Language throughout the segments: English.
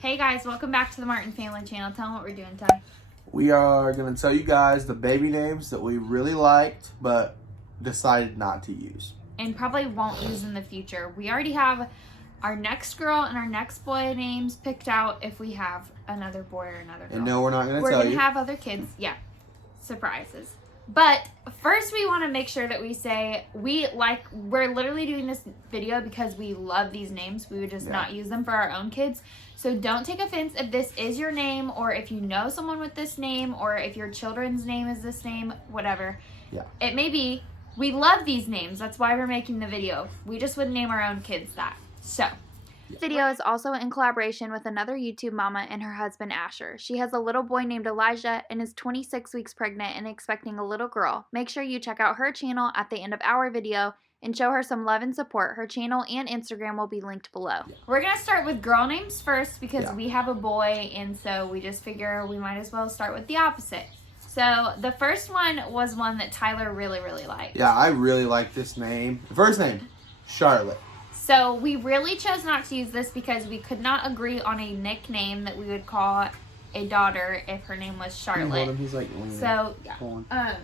Hey guys, welcome back to the Martin Family Channel. Tell them what we're doing today. We are going to tell you guys the baby names that we really liked, but decided not to use. And probably won't use in the future. We already have our next girl and our next boy names picked out if we have another boy or another girl. And no, we're not going to tell you. We're going to have other kids. Yeah. Surprises. But first we want to make sure that we say we're literally doing this video because we love these names. We would just not use them for our own kids. So don't take offense if this is your name, or if you know someone with this name, or if your children's name is this name, whatever. Yeah. It may be. We love these names. That's why we're making the video. We just wouldn't name our own kids that. So. This video is also in collaboration with another YouTube mama and her husband Asher. She has a little boy named Elijah and is 26 weeks pregnant and expecting a little girl. Make sure you check out her channel at the end of our video and show her some love and support. Her channel and Instagram will be linked below. We're going to start with girl names first because we have a boy, and so we just figure we might as well start with the opposite. So the first one was one that Tyler really liked. Yeah, I really like this name. The first name, Charlotte. So we really chose not to use this because we could not agree on a nickname that we would call a daughter if her name was Charlotte. He's like, so let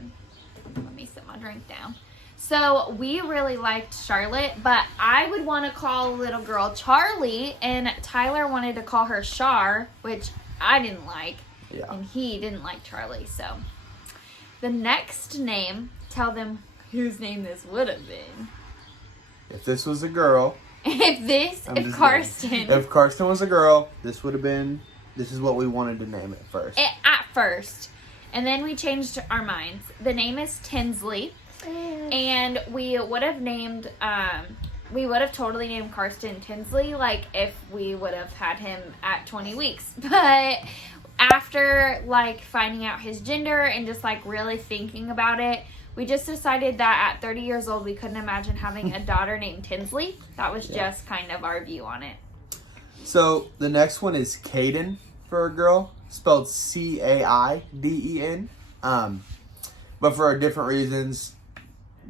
me set my drink down. So we really liked Charlotte, but I would want to call little girl Charlie, and Tyler wanted to call her Char, which I didn't like, and he didn't like Charlie. So the next name, tell them whose name this would have been. If this was a girl. If Carsten. If Carsten was a girl, this would have been, this is what we wanted to name it first. At first. And then we changed our minds. The name is Tinsley. And we would have named, totally named Carsten Tinsley, like if we would have had him at 20 weeks. But after like finding out his gender and just like really thinking about it, we just decided that at 30 years old, we couldn't imagine having a daughter named Tinsley. That was just kind of our view on it. So the next one is Caden for a girl, spelled C-A-I-D-E-N. But for different reasons,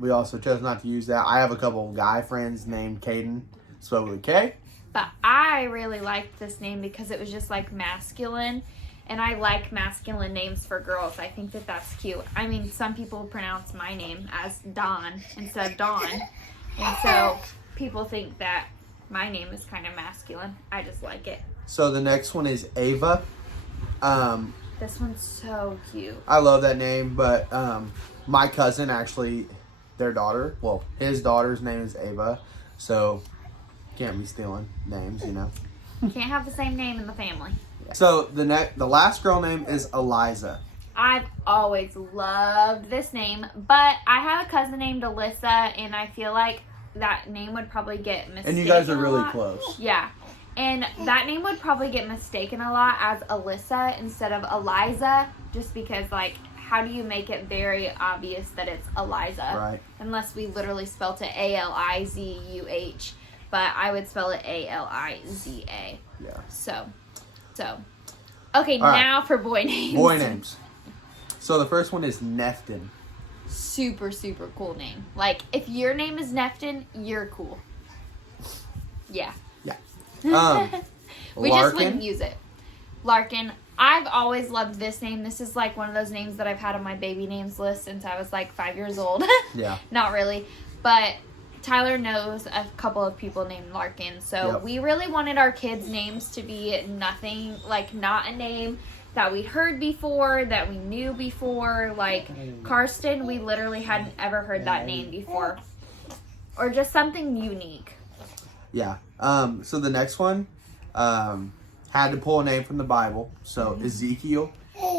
we also chose not to use that. I have a couple of guy friends named Caden, spelled with a K. But I really liked this name because it was just like masculine. And I like masculine names for girls. I think that that's cute. I mean, some people pronounce my name as Dawn instead of Dawn. And so people think that my name is kind of masculine. I just like it. So the next one is Ava. This one's so cute. I love that name, but my cousin actually, their daughter, well, his daughter's name is Ava. So can't be stealing names, you know. Can't have the same name in the family. So the last girl name is Eliza. I've always loved this name, but I have a cousin named Alyssa, and I feel like that name would probably get mistaken. And you guys are really close. Yeah. And that name would probably get mistaken a lot as Alyssa instead of Eliza, just because, like, how do you make it very obvious that it's Eliza? Right. Unless we literally spelt it A-L-I-Z-U-H, but I would spell it A-L-I-Z-A. Yeah. So, okay, now for boy names. Boy names. So the first one is Nefton. Super cool name. Like, if your name is Nefton, you're cool. Yeah. Yeah. We just wouldn't use it. Larkin. I've always loved this name. This is like one of those names that I've had on my baby names list since I was like 5 years old. Yeah. Not really. But Tyler knows a couple of people named Larkin, so we really wanted our kids' names to be nothing, like not a name that we heard before, that we knew before. Like Carsten, we literally hadn't ever heard that name before, or just something unique. Yeah. So the next one, had to pull a name from the Bible, so Ezekiel.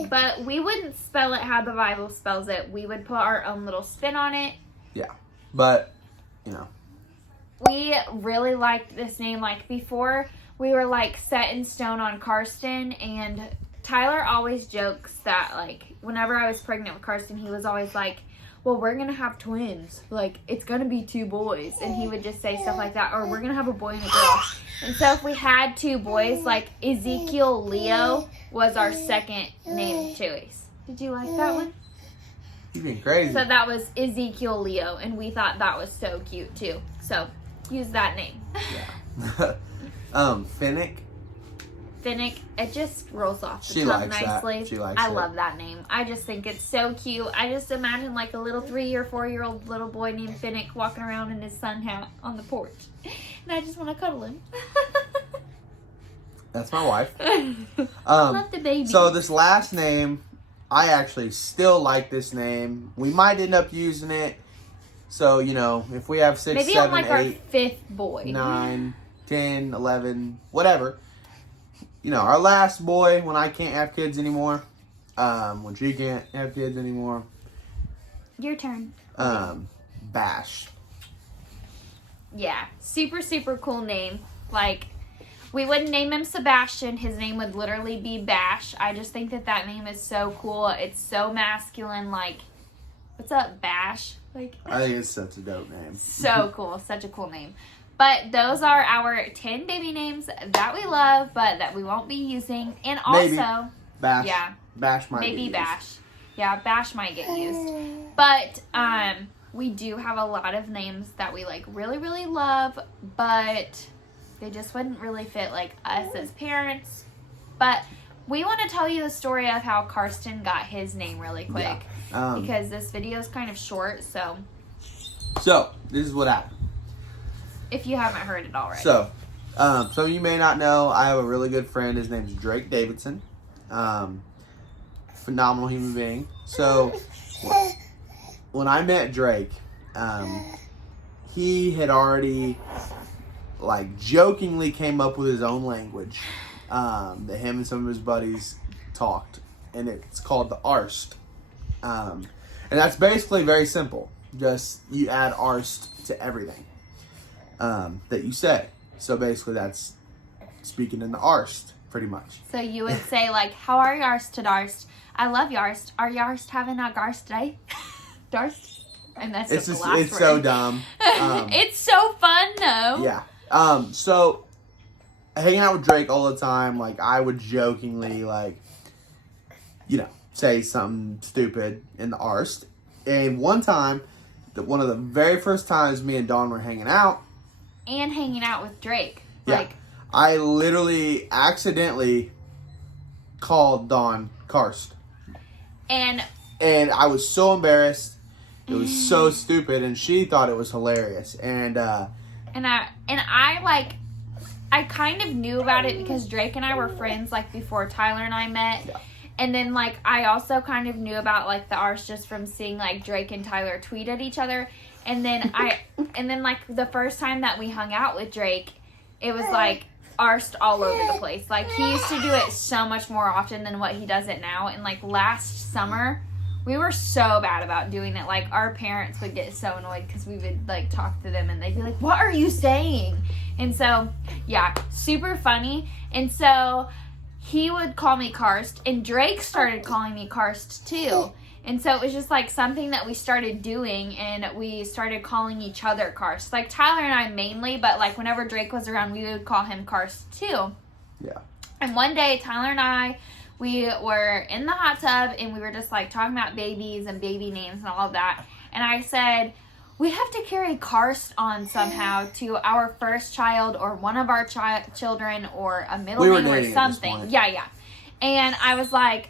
But we wouldn't spell it how the Bible spells it. We would put our own little spin on it. Yeah, but you know. We really liked this name. Like, before, we were, like, set in stone on Carsten, and Tyler always jokes that, like, whenever I was pregnant with Carsten, he was always like, well, we're going to have twins. Like, it's going to be 2 boys. And he would just say stuff like that, or we're going to have a boy and a girl. And so if we had 2 boys, like, Ezekiel Leo was our second name choice. Did you like that one? You've been crazy. So that was Ezekiel Leo, and we thought that was so cute, too. So, use that name. Yeah. Finnick. Finnick, it just rolls off the She tongue likes nicely. that. She likes I it. love that name. I just think it's so cute. I just imagine like a little 3 or 4 year old little boy named Finnick walking around in his sun hat on the porch. And I just want to cuddle him. That's my wife. I love the baby. So this last name, I actually still like this name. We might end up using it. So, you know, if we have 6, maybe 7, I'm like 8, our 5th boy. 9, 10, 11, whatever. You know, our last boy, when I can't have kids anymore, when she can't have kids anymore. Your turn. Bash. Yeah, super, super cool name. Like, we wouldn't name him Sebastian. His name would literally be Bash. I just think that that name is so cool. It's so masculine. Like, what's up, Bash? Like, I think it's such a dope name. So cool. Such a cool name. But those are our 10 baby names that we love, but that we won't be using. And also, Maybe. Bash. Yeah. Bash might maybe get Bash. used. Yeah, Bash might get used. But we do have a lot of names that we like really, really love, but they just wouldn't really fit like us as parents. But we want to tell you the story of how Carsten got his name really quick. Yeah. Because this video is kind of short, so This is what happened. if you haven't heard it already. So you may not know, I have a really good friend. His name's Drake Davidson. Phenomenal human being. So when I met Drake, he had already like jokingly came up with his own language that him and some of his buddies talked, and it's called the arst. And that's basically very simple. Just you add arst to everything that you say. So basically that's speaking in the arst, pretty much. So you would say like, how are yarst to darst? I love yarst. Are yarst having a garst day? Darst? And that's It's just just the last it's word. so dumb. It's so fun though. Yeah. So hanging out with Drake all the time, like I would jokingly like, you know, say something stupid in the arst. And one time, one of the very first times me and Dawn were hanging out. And hanging out with Drake. Yeah. Like, I literally accidentally called Dawn Karst. and I was so embarrassed. It was so stupid, and she thought it was hilarious. And I kind of knew about it because Drake and I were friends like before Tyler and I met. Yeah. And then like I also kind of knew about like the arse just from seeing like Drake and Tyler tweet at each other. And then like the first time that we hung out with Drake, it was like arsed all over the place. Like he used to do it so much more often than what he does it now. And like last summer, we were so bad about doing it. Like our parents would get so annoyed because we would like talk to them and they'd be like, "What are you saying?" And so yeah, super funny. And so he would call me Karst, and Drake started calling me Karst too. And so it was just like something that we started doing, and we started calling each other Karst. Like Tyler and I mainly, but like whenever Drake was around, we would call him Karst too. yeah. And one day, Tyler and I, we were in the hot tub, and we were just like talking about babies and baby names and all of that. And I said, we have to carry Karst on somehow to our first child or one of our children or a middle We were name or dating at this something. point. Yeah. And I was like,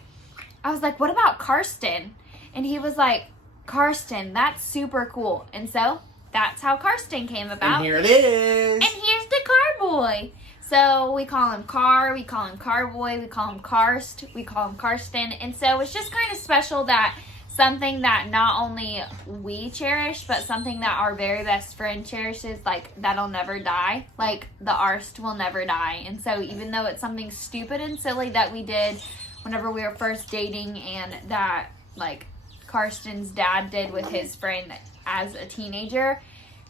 what about Carsten? And he was like, Carsten, that's super cool. And so that's how Carsten came about. And here it is. And here's the car boy. So we call him Car, we call him Car Boy, we call him Karst, we call him Carsten. And so it's just kind of special that something that not only we cherish, but something that our very best friend cherishes, like that'll never die. Like the arst will never die. And so even though it's something stupid and silly that we did whenever we were first dating, and that like Carsten's dad did with his friend as a teenager,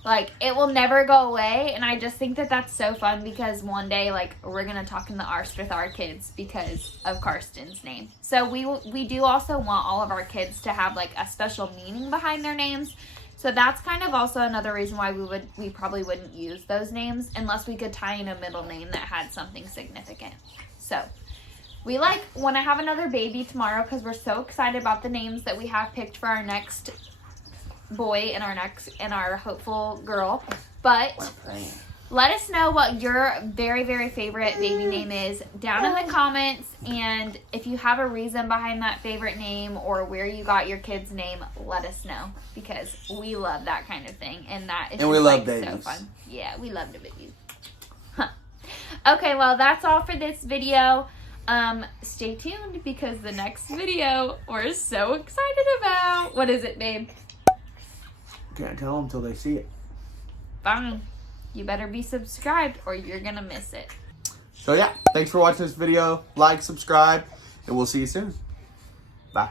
like it will never go away. And I just think that that's so fun because one day like we're gonna talk in the arst with our kids because of Carsten's name. So we do also want all of our kids to have like a special meaning behind their names. So that's kind of also another reason why we probably wouldn't use those names unless we could tie in a middle name that had something significant. So we want to have another baby tomorrow because we're so excited about the names that we have picked for our next boy and our hopeful girl. But Let us know what your very, very favorite baby name is down in the comments. And if you have a reason behind that favorite name or where you got your kid's name, let us know. Because we love that kind of thing. And that is and we love babies. So fun. Yeah, we love the babies. Huh. Okay, well, that's all for this video. Stay tuned because the next video we're so excited about. What is it, babe? Can't tell them until they see it. Fine. You better be subscribed or you're gonna miss it. So yeah, thanks for watching this video. Like, subscribe, and we'll see you soon. Bye.